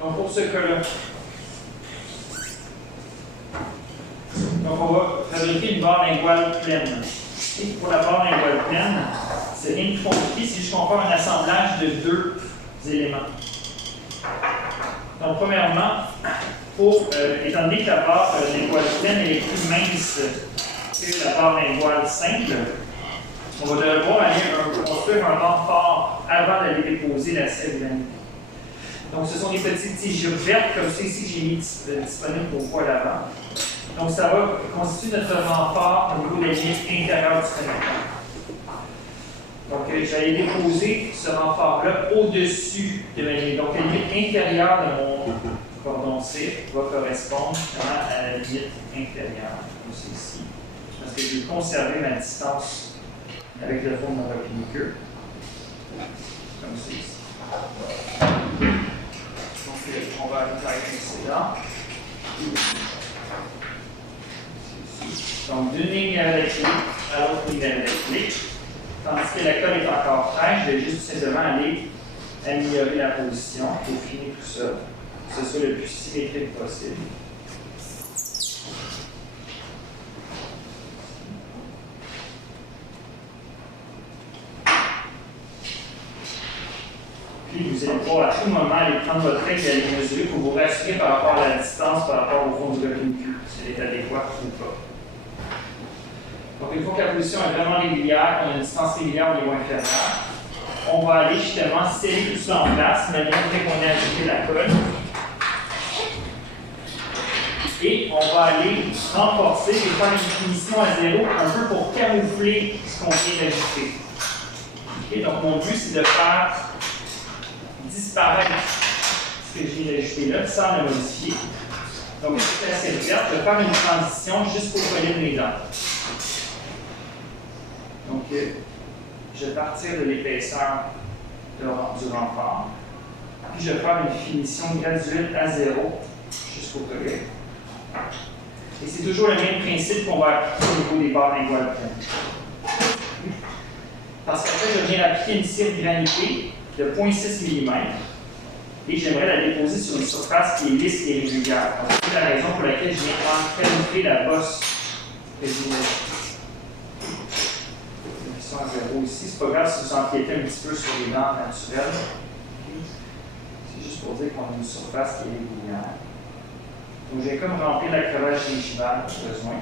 Donc, pour ce cas-là, donc on va fabriquer une barre linguale pleine. Et pour la barre linguale pleine, c'est rien de compliqué, c'est juste qu'on fait un assemblage de deux éléments. Donc, premièrement, étant donné que la barre linguale pleine est plus mince que la barre linguale simple, on va devoir aller construire un renfort avant d'aller déposer la sève granulée. Donc, ce sont des petites tiges vertes, comme ça ici que j'ai mis disponibles pour voir l'avant. Donc, ça va constituer notre renfort au niveau de la limite intérieure du connecteur. Donc, j'allais déposer ce renfort-là au-dessus de ma limite. Donc, la limite intérieure de mon cordon C va correspondre à la limite inférieure, comme c'est ici. Parce que je vais conserver ma distance avec le fond de mon repliqueux, comme c'est ici. Donc, on va aller avec l'incident. Donc, d'une ligne avec clé à l'autre ligne avec clé. Tandis que la colle est encore fraîche, je vais juste simplement aller améliorer la position, peaufiner tout ça, que ce soit le plus symétrique possible. Puis vous allez pouvoir à tout moment aller prendre votre règle et aller mesurer pour vous rassurer par rapport à la distance, par rapport au fond du repliqueux, si elle est adéquate ou pas. Donc, une fois que la position est vraiment régulière, qu'on a une distance régulière au niveau inférieur, on va aller justement sceller tout ça en place, malgré le fait qu'on ait ajouté la colle. Et on va aller renforcer et faire une finition à zéro, un peu pour camoufler ce qu'on vient d'ajouter. Okay? Donc, mon but, c'est de faire disparaître ce que je viens d'ajouter là, sans le modifier. Donc, c'est assez verte, de faire une transition jusqu'au collet de mes dents. Donc, je vais partir de l'épaisseur du renfort. Puis, je vais faire une finition graduelle à zéro jusqu'au collet. Et c'est toujours le même principe qu'on va appliquer au niveau des barres linguales pleines. Parce qu'après, je viens appliquer une cire granulée de 0,6 mm et j'aimerais la déposer sur une surface qui est lisse et régulière. C'est la raison pour laquelle je viens camoufler la bosse que j'ai à zéro ici. C'est pas grave si vous empiétez un petit peu sur les dents naturelles. C'est juste pour dire qu'on a une surface qui est régulière. Donc, j'ai comme rempli la crevage gingivale au besoin.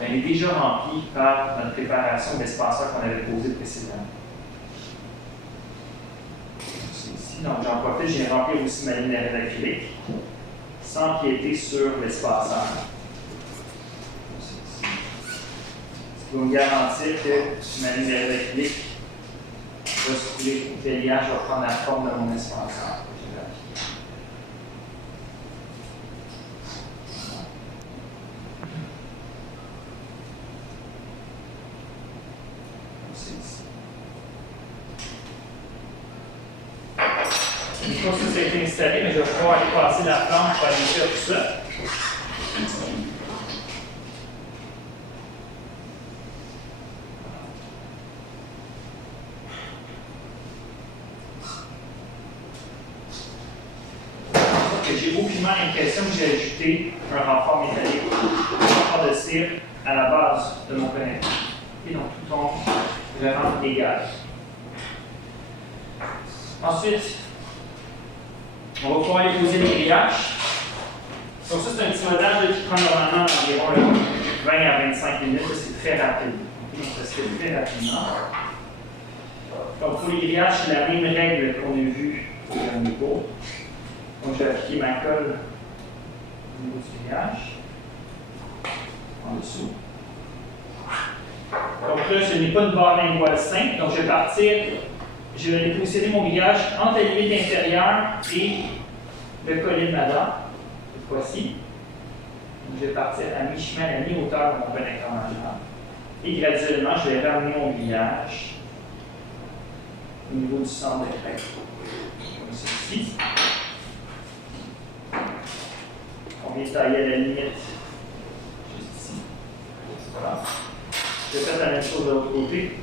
Elle est déjà remplie par notre préparation d'espaceur qu'on avait posé précédemment. C'est ici. Donc, j'en profite, j'ai rempli aussi ma ligne d'arrêt acrylique sans empiéter sur l'espaceur. Pour me garantir que ma ligne d'arrêt acrylique va se couler, que le liage va prendre la forme de mon espaceur. Une fois que ça a été installé, mais je vais pouvoir aller passer la planche pour aller faire tout ça. J'ai aucunement l'impression que j'ai ajouté un renfort métallique, un renfort de cire à la base de mon connecteur. Et donc tout tombe vraiment égal. Ensuite, on va pouvoir aller poser les grillages. Donc ça, c'est un petit modèle qui prend normalement environ 20 à 25 minutes. C'est très rapide. Donc ça se fait très rapidement. Donc pour les grillages, c'est la même règle qu'on a vue au dernier cours. Donc, je vais appliquer ma colle au niveau du grillage, en dessous. Donc là, ce n'est pas une barre linguale simple, donc je vais déposséder mon grillage entre la limite inférieure et le collet de ma dent, cette fois-ci. Donc, je vais partir à mi-chemin, à la mi-hauteur de mon connecteur majeur. Et graduellement, je vais ramener mon grillage au niveau du centre de crête, comme ceci. On vient tailler à la limite, juste ici. Voilà. Je vais faire la même chose de l'autre côté.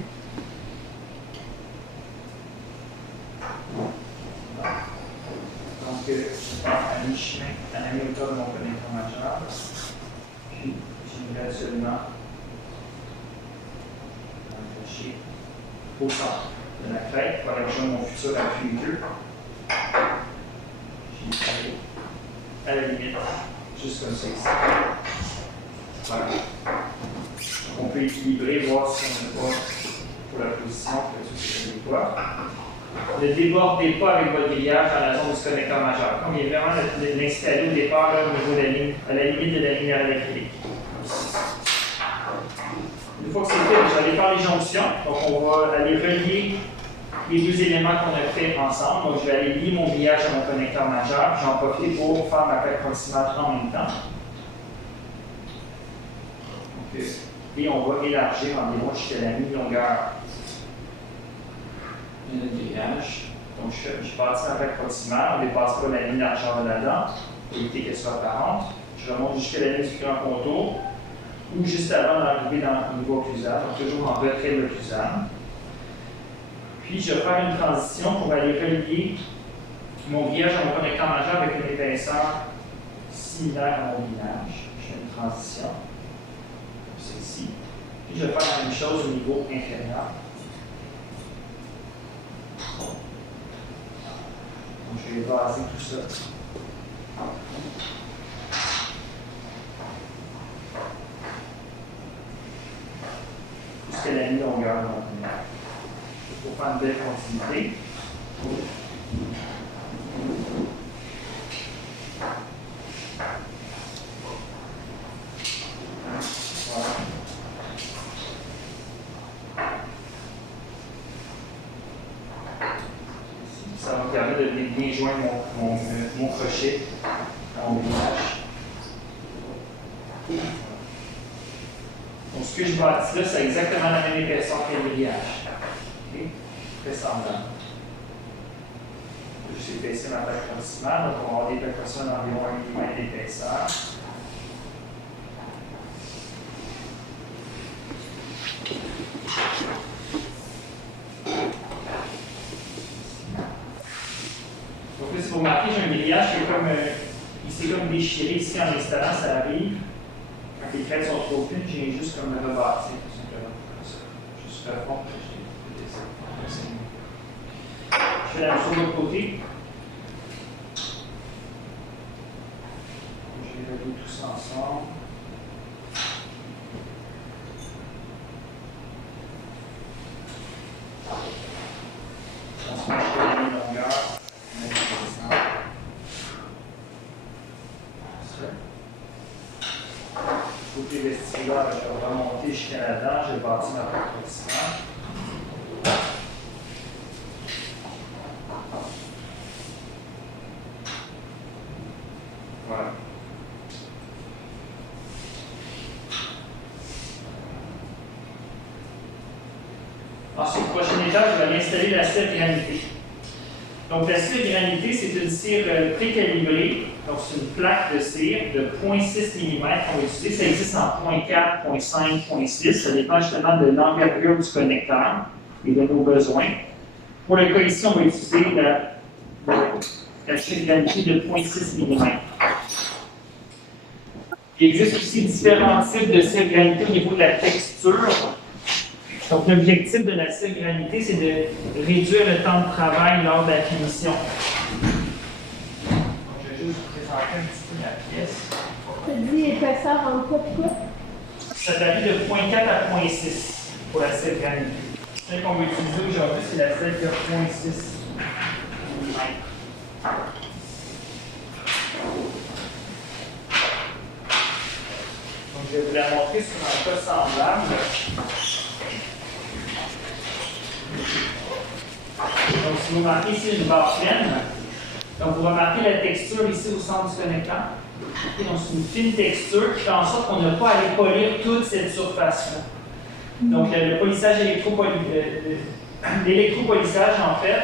Voilà. que je pars à mi-chemin, à la même hauteur de mon connecteur majeur. Puis, je vais graduellement m'attacher au centre de la crête pour aller rejoindre mon futur appui queue. Puis, aller à la limite, juste comme ça ici. Voilà. On peut équilibrer, voir si on n'a pas pour la position, c'est des pas. Ne débordez pas avec votre grillage dans la zone du connecteur majeur. Comme il est vraiment l'installer au départ là, au niveau de la ligne, à la limite de la ligne à l'acrylique. Une fois que c'est fait, vous allez faire les jonctions. Donc on va aller relier les deux éléments qu'on a fait ensemble. Donc je vais aller lier mon grillage à mon connecteur majeur. J'en profite pour faire ma plaque proximale en même temps. Donc, et on va élargir environ jusqu'à la mi-longueur de notre grillage. Donc, je passe ma plaque proximale, on ne dépasse pas la ligne largeur là-dedans, pour éviter qu'elle soit apparente. Je remonte jusqu'à la ligne du grand contour, ou juste avant d'arriver dans le niveau occlusal, donc toujours en retrait de l'occlusal. Puis, je vais faire une transition pour aller relier mon grillage à mon connecteur majeur avec une épaisseur similaire à mon grillage. Je fais une transition. C'est ici. Puis je vais faire la même chose au niveau inférieur. Donc je vais baser tout ça. Jusqu'à la mi-longueur de mon grillage. Pour faire une belle continuité. Ça va me permettre de bien joindre mon crochet à mon grillage. Donc, ce que je bâtis là, c'est exactement la même épaisseur que le grillage. Okay? Très semblant. Je vais juste épaissir ma plaque proximale. Donc, on va avoir des plaques proximales d'environ 1 mm d'épaisseur. Donc là, si vous remarquez, j'ai un grillage qui est comme, il s'est comme déchiré ici en installant, ça arrive. Quand les crêtes sont trop fines, j'ai juste comme le rebâtir, tout simplement. Comme ça. Juste le fond, je fais la même chose de l'autre côté. Je vais relier tout ça ensemble. On se marche pour la longueur. Côté vestibulaire, je vais remonter jusqu'à là-dedans, je vais bâtir ma plaque proximale. Voilà. Ensuite, prochaine étape, je vais aller installer la cire granitée. Donc, la cire granitée, c'est une cire précalibrée. Donc, c'est une plaque de cire de 0,6 mm qu'on va utiliser. Ça existe en 0,4, 0,5, 0,6. Ça dépend justement de l'envergure du connecteur et de nos besoins. Pour le cas ici, on va utiliser la cire granitée de 0,6 mm. Il existe aussi différents types de cire granitée au niveau de la texture. Donc, l'objectif de la cire granitée, c'est de réduire le temps de travail lors de la finition. Donc, je vais juste vous présenter un petit peu la pièce. Tu dis épaisseur en quoi de quoi? Ça varie de 0,4 à 0,6 pour la cire granitée. Celle qu'on va utiliser aujourd'hui, c'est la cire de 0,6 mm. Donc, je vais vous la montrer sur un cas semblable. Donc, si vous remarquez ici une barre pleine, donc vous remarquez la texture ici au centre du connecteur. Okay, donc, c'est une fine texture qui fait en sorte qu'on n'a pas à aller polir toute cette surface-là. Donc, le polissage l'électropolissage, en fait,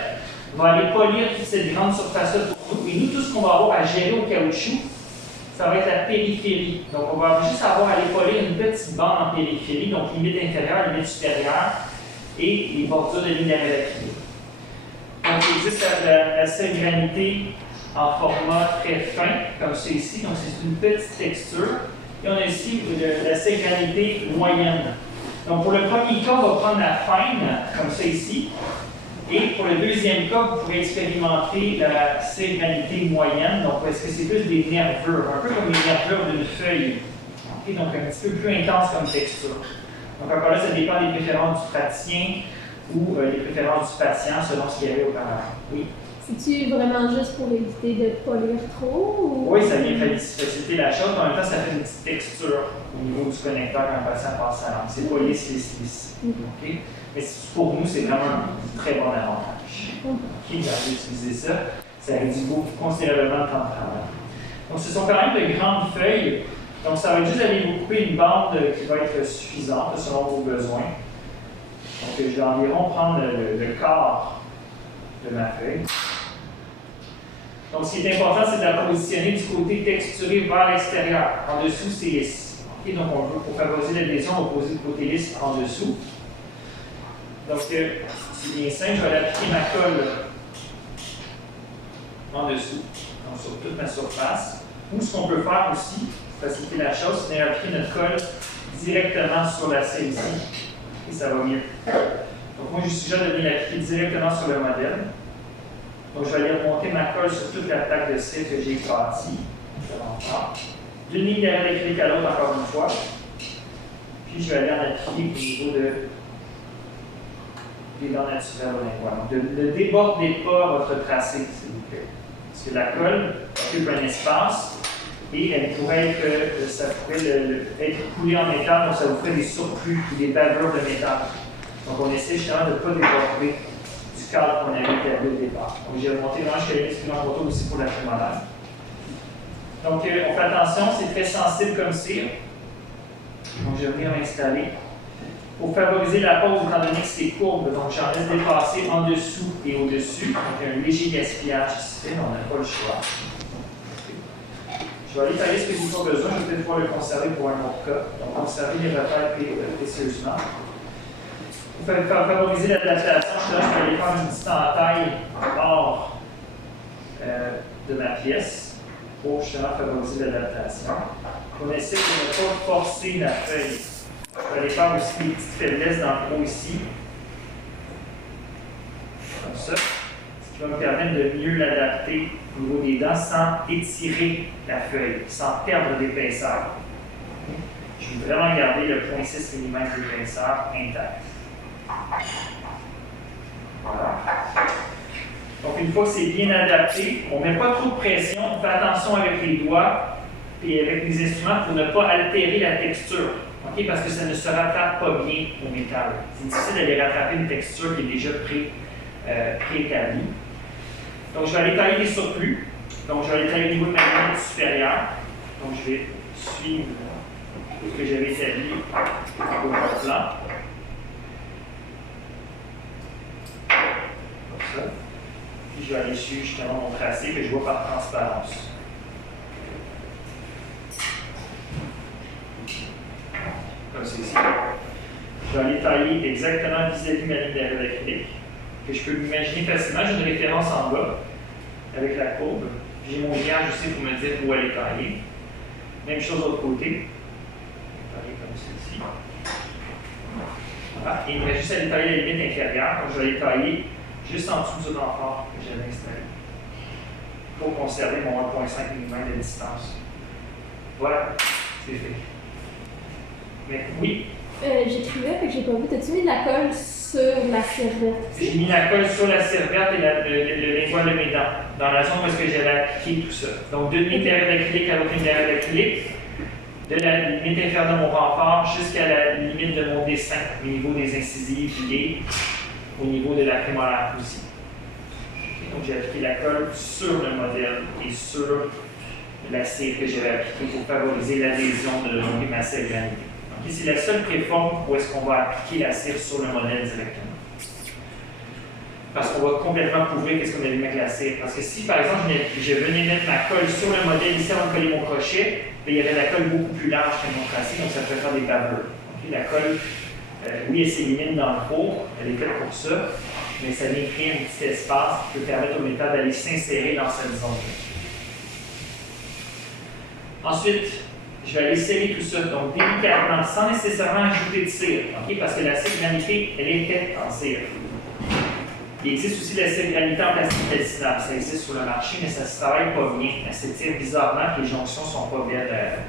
va aller polir toute cette grande surface-là pour nous. Et nous, tout ce qu'on va avoir à gérer au caoutchouc, ça va être la périphérie. Donc, on va juste avoir à aller polir une petite bande en périphérie, donc limite inférieure, limite supérieure, et les bordures de ligne d'acrylique. Donc, il existe la cire granitée en format très fin, comme ça ici. Donc, c'est une petite texture. Et on a ici la cire granitée moyenne. Donc, pour le premier cas, on va prendre la fine, comme ça ici. Et pour le deuxième cas, vous pourrez expérimenter la cire granitée moyenne. Donc, est-ce que c'est plus des nervures, un peu comme les nervures d'une feuille. Okay? Donc, un petit peu plus intense comme texture. Donc, encore là, ça dépend des préférences du praticien ou des préférences du patient selon ce qu'il y avait auparavant. Oui. C'est-tu vraiment juste pour éviter de polir trop? Ou... Oui, ça vient faciliter la chose, mais en même temps, ça fait une petite texture au niveau du connecteur quand un patient passe sa langue. C'est pas lisse. Okay? Mais pour nous, c'est vraiment un très bon avantage. Okay, vous avez utilisé ça, ça réduit considérablement le temps de travail. Donc, ce sont quand même de grandes feuilles. Donc, ça va être juste aller vous couper une bande qui va être suffisante selon vos besoins. Donc, je vais environ prendre le quart de ma feuille. Donc, ce qui est important, c'est de la positionner du côté texturé vers l'extérieur. En dessous, c'est lisse. Okay? Donc, on veut, pour favoriser l'adhésion, on va poser le côté lisse en dessous. Donc, c'est bien simple, je vais aller appliquer ma colle en dessous, donc sur toute ma surface. Ou ce qu'on peut faire aussi, pour faciliter la chose, c'est d'appliquer notre colle directement sur la cire ici. Et ça va mieux. Donc, moi, je suggère de venir l'appliquer directement sur le modèle. Donc, je vais aller remonter ma colle sur toute la plaque de cire que j'ai bâtie. D'une ligne derrière l'acrylique à l'autre, encore une fois. Puis, je vais aller en appliquer au niveau des dents naturelles au lingual. Donc, ne débordez pas votre tracé, s'il vous plaît. Parce que la colle occupe un espace et elle pourrait être, ça pourrait être coulée en métal, donc ça vous ferait des surplus ou des bavures de métal. Donc, on essaie justement de ne pas déborder du cadre qu'on avait établi au départ. Donc, j'ai remonté vraiment jusqu'à l'exclusion photo aussi pour la prémolaire. Donc, on fait attention, c'est très sensible comme cire. Donc, je vais venir m'installer. Pour favoriser la pose, étant donné que c'est courbe, donc j'en laisse dépasser en dessous et au-dessus. Donc, il y a un léger gaspillage qui se fait, mais on n'a pas le choix. Je vais aller tailler ce que je n'ai pas besoin, je vais peut-être pouvoir le conserver pour un autre cas. Donc, conserver les repères précieusement. Pour favoriser l'adaptation, je vais aller faire une petite entaille hors de ma pièce pour justement favoriser l'adaptation. On essaie de ne pas forcer la feuille. Je vais aller faire aussi des petites faiblesses dans le haut ici. Comme ça. Ce qui va me permettre de mieux l'adapter au niveau des dents sans étirer la feuille, sans perdre d'épaisseur. Je veux vraiment garder le 0,6 mm d'épaisseur intact. Voilà. Donc, une fois que c'est bien adapté, on ne met pas trop de pression, on fait attention avec les doigts et avec les instruments pour ne pas altérer la texture. Okay? Parce que ça ne se rattrape pas bien au métal. C'est difficile d'aller rattraper une texture qui est déjà préétablie. Donc, je vais aller tailler les surplus. Donc, je vais aller tailler au niveau de ma limite supérieure. Donc, je vais suivre ce que j'avais établi au plan. Comme ça. Puis, je vais aller suivre justement mon tracé que je vois par transparence. Comme ceci. Je vais aller tailler exactement vis-à-vis de ma ligne d'arrêt d'acrylique, que je peux m'imaginer facilement. J'ai une référence en bas avec la courbe. J'ai mon liage aussi pour me dire où elle est taillée. Même chose de l'autre côté. Tailler comme ceci. Voilà. Et il me reste juste à aller tailler la limite inférieure. Donc, je vais aller tailler juste en dessous du renfort que j'avais installé pour conserver mon 1,5 mm de distance. Voilà, c'est fait. Mais oui. J'écrivais, que j'ai pas vu. T'as-tu mis de la colle sur la serviette? J'ai mis la colle sur la serviette et le lingual de mes dents, dans la zone où j'ai appliqué tout ça. Donc, d'une ligne d'arrêt d'acrylique à l'autre ligne d'arrêt d'acrylique, de la limite inférieure de mon renfort jusqu'à la limite de mon dessin, au niveau des incisives et au niveau de la prémolaire aussi. Okay, donc, j'ai appliqué la colle sur le modèle et sur la cire que j'avais appliquée pour favoriser l'adhésion de ma cire granulée. C'est la seule préforme où est-ce qu'on va appliquer la cire sur le modèle directement. Parce qu'on va complètement couvrir ce qu'on avait mis avec la cire. Parce que si, par exemple, je venais mettre ma colle sur le modèle ici avant de coller mon crochet, il y avait la colle beaucoup plus large que mon tracé, donc ça peut faire des bavures. Okay, la colle, oui, elle s'élimine dans le four, elle est faite pour ça, mais ça vient créer un petit espace qui peut permettre au métal d'aller s'insérer dans cette zone-là. Ensuite, je vais aller sceller tout ça, donc délicatement, sans nécessairement ajouter de cire, okay? Parce que la cire granitée, elle est faite en cire. Il existe aussi la cire granitée en plastique calcinable, ça existe sur le marché, mais ça ne se travaille pas bien. Elle s'étire bizarrement, et les jonctions ne sont pas belles.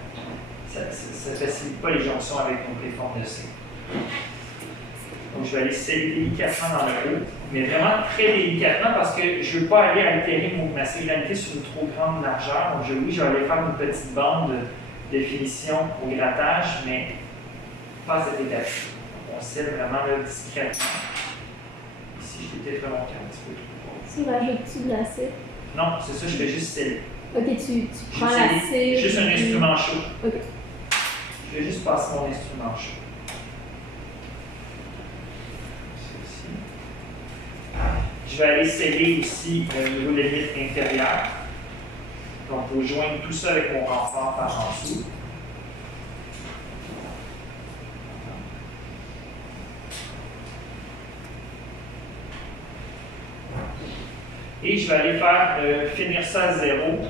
Ça ne facilite pas les jonctions avec nos préformes de cire. Donc, je vais aller sceller délicatement dans le haut, mais vraiment très délicatement parce que je ne veux pas aller altérer ma cire granitée sur une trop grande largeur. Donc, oui, je vais aller faire une petite bande de finition au grattage, mais pas à cette étape. On scelle vraiment là, discrètement. Ici, je vais peut-être remonter un petit peu plus. Tu rajoutes-tu de la cire? Non, c'est ça, je vais juste sceller. Ok, tu prends la cire. Juste un instrument chaud. Ok. Je vais juste passer mon instrument chaud. Je vais aller sceller aussi au niveau de la limite inférieure. Donc, je vais joindre tout ça avec mon renfort par en dessous. Et je vais aller faire finir ça à zéro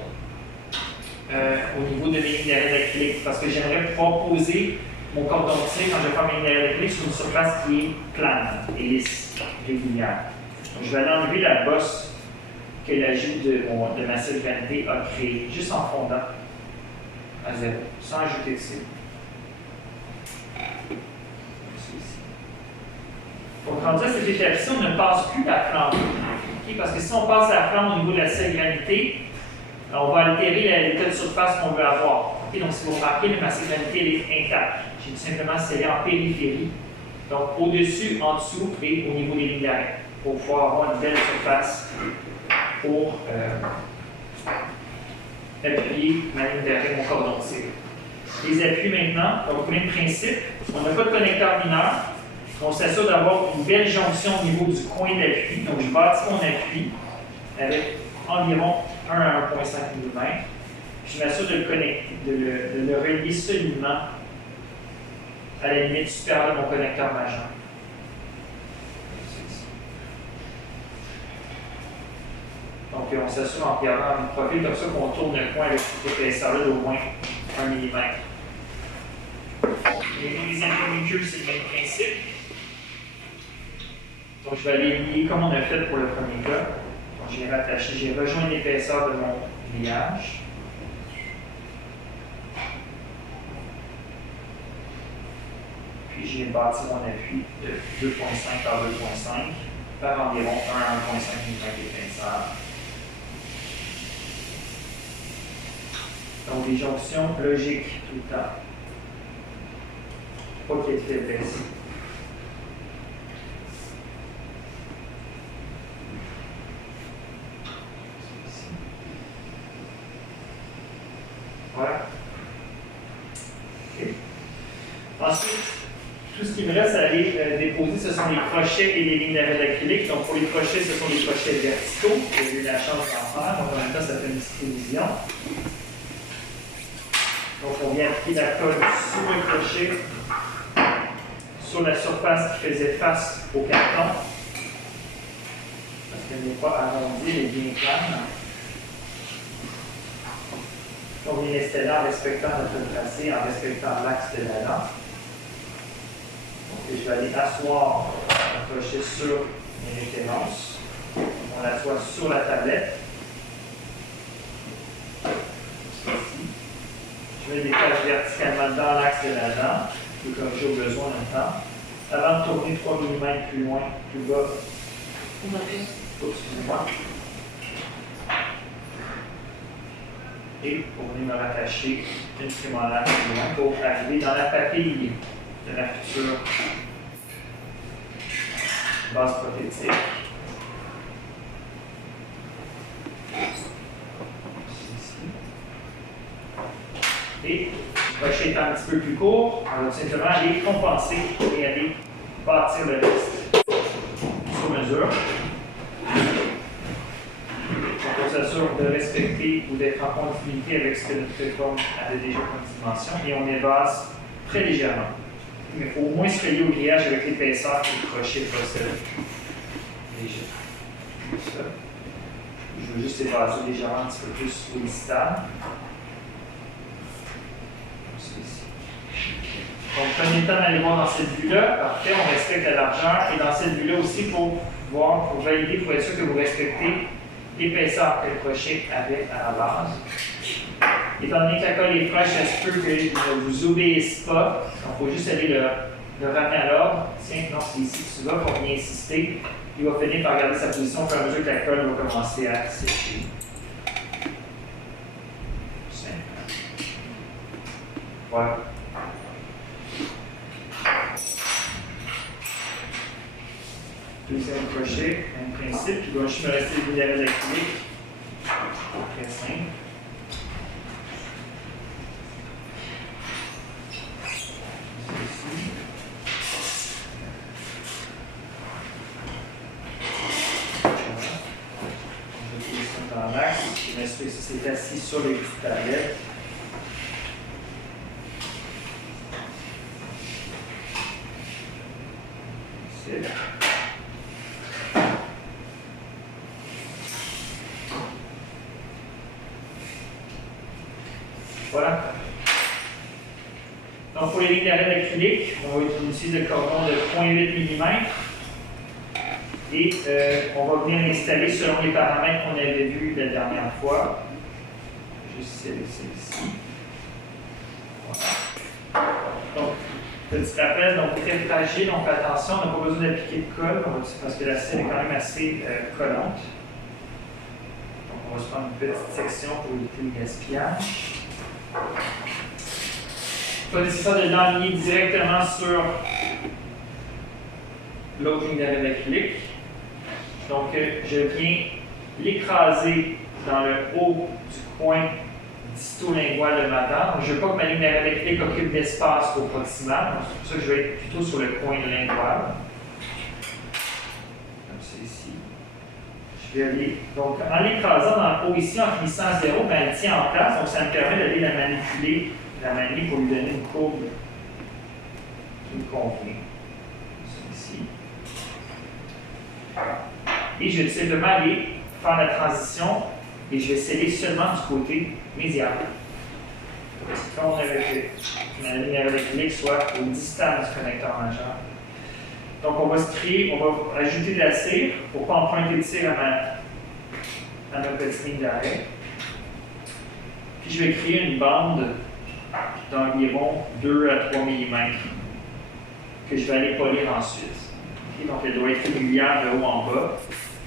au niveau de mes lignes d'arrêt d'acrylique parce que j'aimerais pouvoir poser mon cordon de cire quand je vais faire mes lignes d'arrêt d'acrylique sur une surface qui est plane et lisse, régulière. Donc, je vais aller enlever la bosse que l'ajout de ma cire granitée a créée, juste en fondant à zéro, sans ajouter de cire. Donc, rendu à cette étape-ci, on ne passe plus la flamme. Okay? Parce que si on passe la flamme au niveau de la cire granitée, on va altérer l'état de surface qu'on veut avoir. Okay? Donc, si vous remarquez, ma cire granitée est intacte. J'ai tout simplement scellé en périphérie. Donc, au-dessus, en dessous et au niveau des lignes d'arrêt, pour pouvoir avoir une belle surface pour appuyer ma ligne d'arrêt, mon cordon de cire. Les appuis maintenant, donc le même principe, on n'a pas de connecteur mineur, on s'assure d'avoir une belle jonction au niveau du coin d'appui. Donc je bâtis mon appui avec environ 1 à 1,5 mm. Je m'assure de le connecter, de le relier solidement à la limite supérieure de mon connecteur majeur. Donc, on s'assure en regardant un profil comme ça qu'on tourne le coin avec cette épaisseur-là d'au moins 1 mm. Les intermédiaires, c'est le même principe. Donc, je vais aller lier comme on a fait pour le premier cas. Donc, j'ai rattaché, j'ai rejoint l'épaisseur de mon liage. Puis, j'ai bâti mon appui de 2,5 par 2,5 par environ 1 à 1,5 mm d'épaisseur. Donc, des jonctions logiques tout le temps. Pas qu'il y ait de faiblesse. Voilà. Okay. Ensuite, tout ce qui me reste à aller déposer, ce sont les crochets et les lignes d'arrêt d'acrylique. Donc, pour les crochets, ce sont des crochets verticaux. J'ai eu la chance d'en faire. Donc, en même temps, ça fait une petite révision. Donc, on vient appliquer la colle sur le crochet, sur la surface qui faisait face au carton. Parce qu'elle n'est pas arrondie, elle est bien plane. On vient l'installer en respectant notre tracé, en respectant l'axe de la lampe. Donc, je vais aller asseoir le crochet sur mes références. On l'assoit sur la tablette. Je mets des tâches verticalement dans l'axe de la dent, comme j'ai au besoin en même temps, avant de tourner 3 mm plus loin, plus bas. Excusez-moi. Et pour venir me rattacher une prémolaire plus loin pour arriver dans la papille de la future base prothétique. Et le crochet étant un petit peu plus court, on va tout simplement aller compenser et aller bâtir le reste sur mesure. Donc, on s'assure de respecter ou d'être en continuité avec ce que notre préforme avait déjà comme dimension et on évasse très légèrement. Mais il faut au moins se relier au grillage avec l'épaisseur que le crochet possède. déjà. Ça. Je veux juste effacer légèrement un petit peu plus sollicitable. Donc, prenez le temps d'aller voir dans cette vue-là. Parfait, on respecte la largeur. Et dans cette vue-là aussi, pour voir, pour valider, pour être sûr que vous respectez l'épaisseur que le crochet avait à la base. Étant donné que la colle est fraîche, ça se peut qu'il ne vous obéisse pas. Donc, il faut juste aller le ramener à l'ordre. Tiens, non, c'est ici que tu vas, pour bien insister. Il va finir par garder sa position au fur et à mesure que la colle va commencer à sécher. Simple. Voilà. Deuxième crochet, même principe. Il va juste me rester le linéaire d'acrylique. Très simple. Dans l'axe, je m'assure que c'est assis sur les petites tablettes. C'est voilà. Donc pour les lignes d'arrêt d'acrylique, on va utiliser le cordon de 0,8 mm. Et on va venir l'installer selon les paramètres qu'on avait vus la dernière fois. Juste celle-ci. Voilà. Donc, petit rappel, donc très fragile, donc attention, on n'a pas besoin d'appliquer de colle parce que la selle est quand même assez collante. Donc, on va se prendre une petite section pour éviter le gaspillage. Pas nécessaire de l'enligner directement sur l'autre ligne d'arrêt d'acrylique. Donc, je viens l'écraser dans le haut du coin disto-lingual de ma dent. Je ne veux pas que ma ligne d'arrêt d'acrylique occupe d'espace au proximal. C'est pour ça que je vais être plutôt sur le coin de lingual. Comme c'est ici. Je vais aller. Donc, en l'écrasant dans le haut ici, en finissant à 0, ben, elle tient en place. Donc, ça me permet d'aller la manipuler, la manier pour lui donner une courbe qui me convient. Ici. Et je vais simplement aller faire la transition et je vais sceller seulement du côté médial. Comme on avait fait, la ligne d'acrylique soit au distant du connecteur majeur. Donc on va se créer, on va ajouter de la cire pour ne pas emprunter de cire à ma petite ligne d'arrêt. Puis je vais créer une bande d'environ 2 à 3 mm que je vais aller polir ensuite. Okay, donc elle doit être régulière de haut en bas.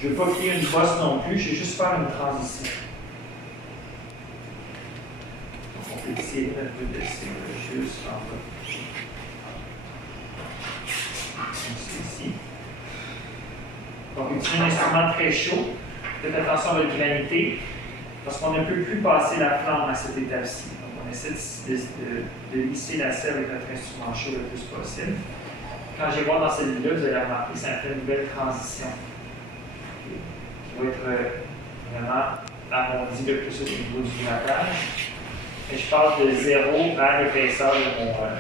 Je ne veux pas créer une bosse non plus, je vais juste faire une transition. Donc on peut tirer un peu de cire juste en bas. Ici. Donc utilisez un instrument très chaud. Faites attention à votre granité, parce qu'on ne peut plus passer la flamme à cette étape-ci. Donc on essaie de lisser la selle avec notre instrument chaud le plus possible. Quand je vais voir dans cette vue-là, vous allez remarquer que ça fait une belle transition. Qui va être vraiment arrondi le plus au niveau du grattage. Et je passe de 0 vers l'épaisseur de mon rôle.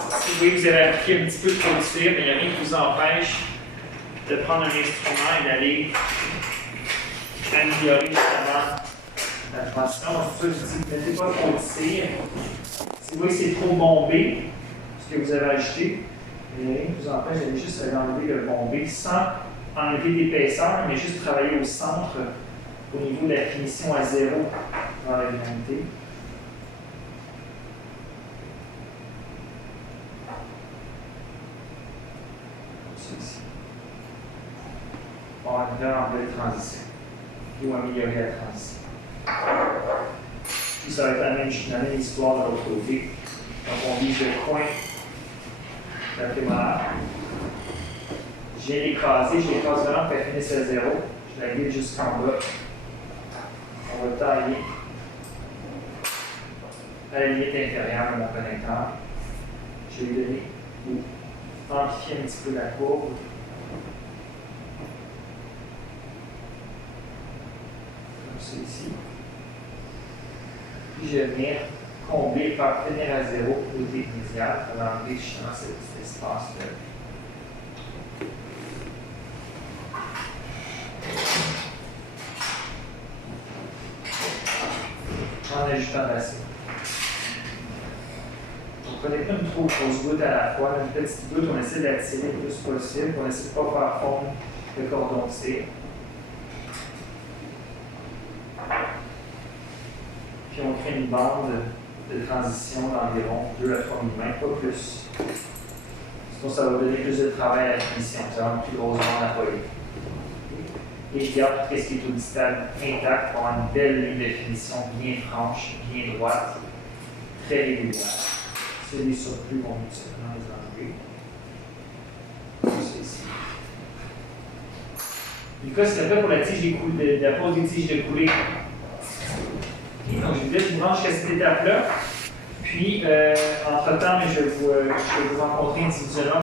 Si vous voyez que vous avez appliqué un petit peu de cire, mais il n'y a rien qui vous empêche de prendre un instrument et d'aller améliorer justement la transition. Donc, ça, je dis, ne mettez pas trop de cire. Si vous voyez que c'est trop bombé, ce que vous avez ajouté, il n'y a rien qui vous empêche d'aller juste aller enlever le bombé sans enlever d'épaisseur, mais juste travailler au centre au niveau de la finition à 0 dans la granité. Ici. On va vraiment belle transition. Ou améliorer la transition. Puis ça va être la même histoire de l'autre côté. Donc on vise le coin de la prémolaire. Je viens l'écraser, je l'écrase vraiment pour qu'elle finisse à 0. Je la guide jusqu'en bas. On va tailler à la limite inférieure de mon connecteur. Je vais lui donner ou amplifier un petit peu la courbe. Comme ça ici. Puis je vais venir combler, faire finir à 0 côté médial pour enlever justement cet espace-là. en ajustant le ratio. Donc, prenez pas une trop grosse goutte à la fois. Une petite goutte, on essaie d'attirer le plus possible. On essaie de ne pas faire fondre le cordon de cire. Puis on crée une bande de transition d'environ 2 à 3 mm, pas plus. Sinon, ça va donner plus de travail à la finition. C'est vraiment une plus grosse bande à polir. Et je garde tout ce qui est au distal intact pour avoir une belle ligne de finition bien franche, bien droite, très régulière. C'est des surplus qu'on peut simplement les enlever. Comme ça ici. Du coup, c'est fait pour la tige de la pose des tiges de coulée. Okay, donc, je vous branche jusqu'à cette étape-là. Puis, entre-temps, je vais vous rencontrer individuellement.